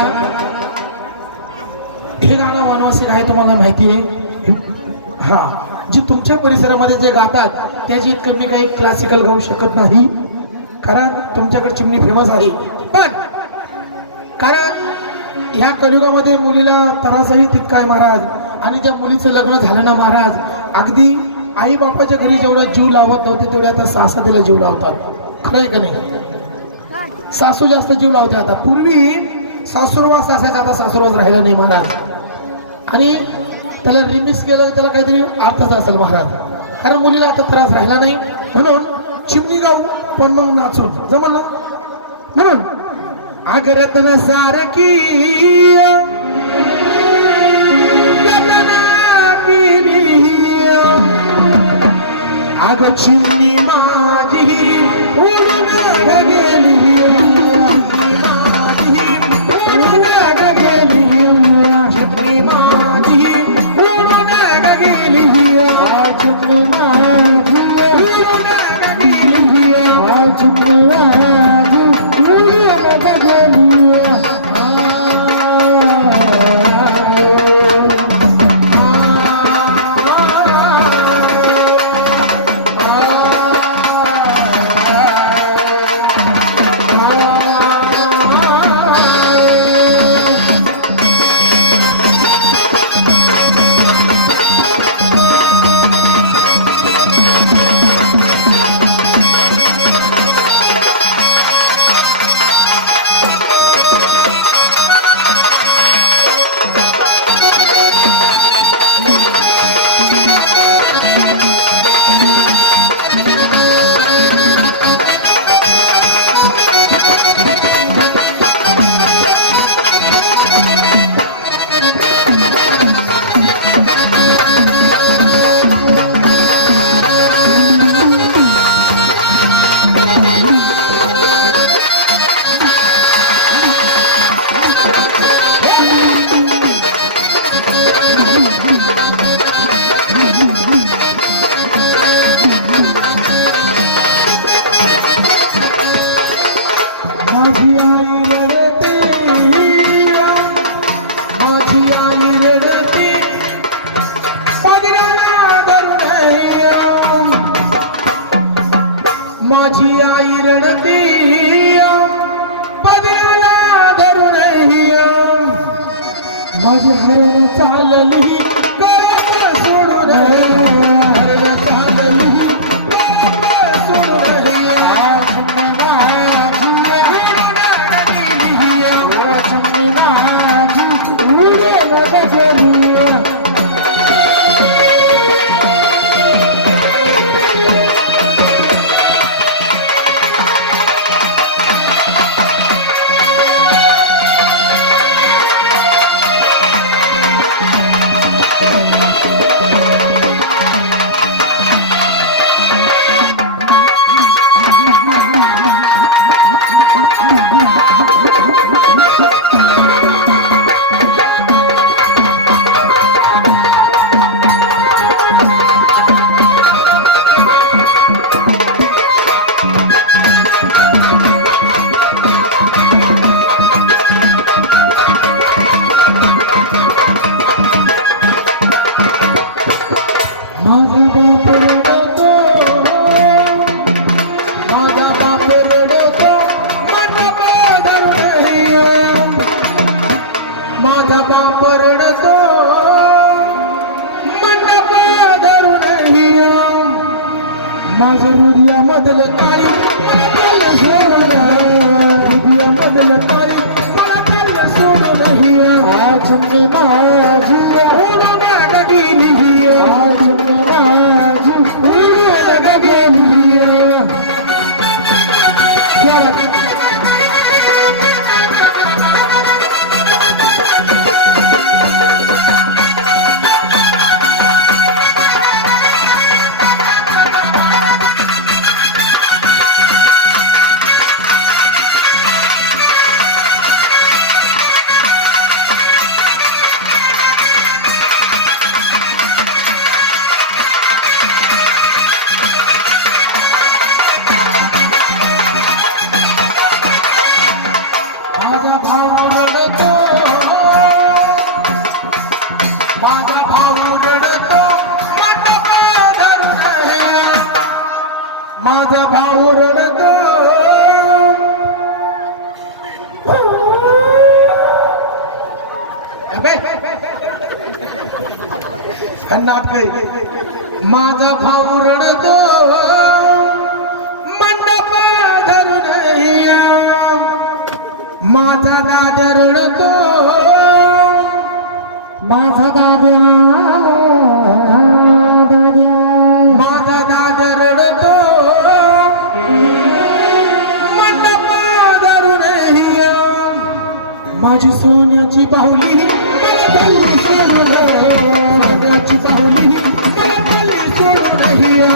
बघा हे गाणं वनवासी आहे तुम्हाला माहिती आहे हा जी तुमच्या परिसरामध्ये जे गातात त्याची कमी काही क्लासिकल गाऊ शकत नाही कारण तुमच्याकडे चिमणी फेमस आहे पण कारण ह्या कलियुगामध्ये मुलीला त्रासही तितका आहे महाराज आणि ज्या मुलीचं लग्न झालं ना महाराज अगदी आई बापाच्या घरी जेवढा जीव लावत नव्हते तेवढे आता सासा तिला जीव लावतात खरं आहे का नाही सासू जास्त जीव लावते आता पूर्वी सासूरवास असायचा आता सासूरवास राहिला नाही महाराज आणि त्याला रिमिक्स केलं त्याला काहीतरी अर्थच असेल महाराज कारण मुलीला आता त्रास राहिला नाही म्हणून चिमणी गाऊ पण मग नाचून जमल ना म्हणून अगरतन सारखी अग चिमणी माझी उडून गेली चिमणी माझी उडून गेली चिमणी माझी उडून गेली चिमणी माझी उडून गेली माझी आई रडते पदराला धरून माझी हरण चालली करत सोडून हरण चालली करत सोडून माझं हृदया मधलं काळी मला चाललं सोडून हृदया मधलं काळी मला चाललं सोडून चिमणी माझी उडून गेली चिमणी माझी उडून गेली नाटक आहे. माझा भाऊ रडतो मंडप धरून हिया, माझा दादा रडतो, माझा दादा माझा दादा रडतो मंडप धरून हिया, माझी सोन्याची बाहुली मला चालली सोडून, सोन्याची बाहुली मला चालली सोडून हिया,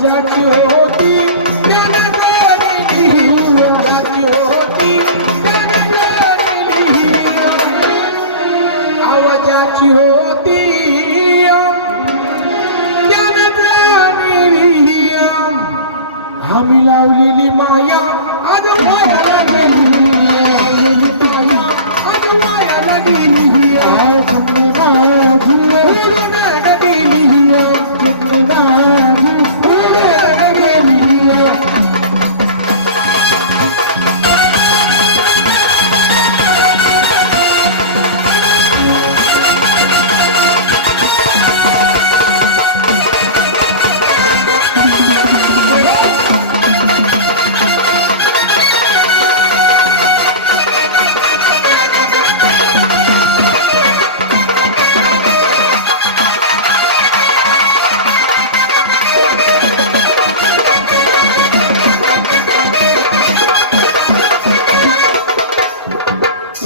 ज्याची होती त्यानं जोडली, ज्याची होती त्यानं जोडली, ज्याची होती त्यानं जोडली, आम्ही लावलेली माया आज पायाला गेली, लावलेली माया आज पायाला गेली, आज माझी उडून गेली,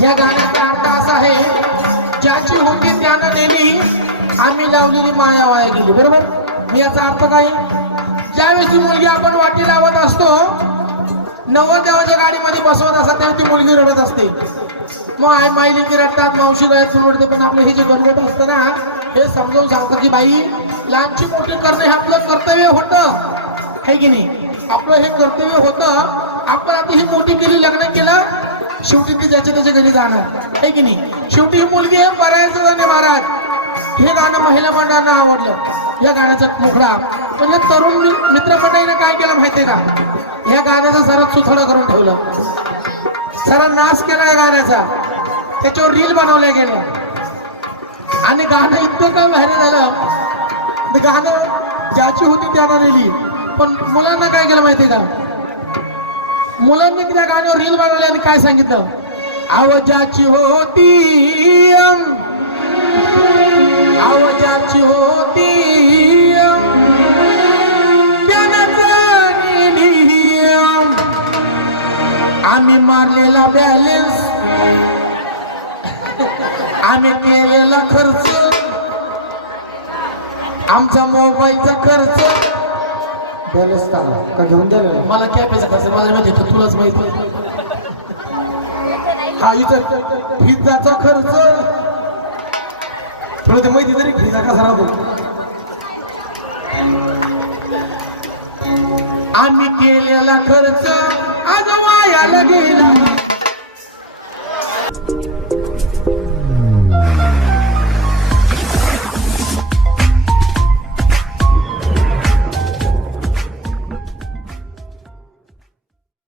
या गाण्याचा अर्थ असा आहे, ज्याची होती त्यानं नेली, आम्ही लावलेली माया वाया गेली. बरोबर. याचा अर्थ काय? ज्यावेळेस ती मुलगी आपण वाटी लावत असतो, नवरदेवाच्या गाडीमध्ये बसवत असतात, तेव्हा ती मुलगी रडत असते. मग मायलेकी रडतात, मावशी गळ्यात रडते. पण आपलं हे जे गणगोट असतं ना, हे समजावून सांगतं की बाई, लहानची मोठी करणे हे आपलं कर्तव्य होतं, है की नाही? आपलं हे कर्तव्य होतं. आपण आता ही मोठी केली, लग्न केलं, शेवटी ती ज्याच्या त्याच्या घरी जाणार, आहे की नाही? शेवटी ही मुलगी आहे बऱ्याच महाराज. हे गाणं महिला मंडळांना आवडलं, या गाण्याचा मुखडा. पण या तरुण मित्रमंडळीने काय केलं माहितीये का? या गाण्याचा जरा सुथडं करून ठेवलं, जरा नाश केला या गाण्याचा, त्याच्यावर रील बनवल्या गेल्या. आणि गाणं इतकं काय भारी झालं, गाणं ज्याची होती त्यानं नेली. पण मुलांना काय केलं माहितीये का? मुलांनी त्या गाण्यावर रील बनवली आणि काय सांगितलं? आवाजाची होती, आवाजाची होती आम्ही मारलेला बॅलन्स, आम्ही केलेला खर्च, आमचा मोबाईलचा खर्च, बॅलन्स का घेऊन द्यायला मला कॅपेचा खर्च मला माहिती होतं, तुलाच माहिती. हा इथं फिजाचा खर्च, तुला ते माहिती तरी फिजा कसा राहतो. आम्ही केलेला खर्च आज वायाला गेला.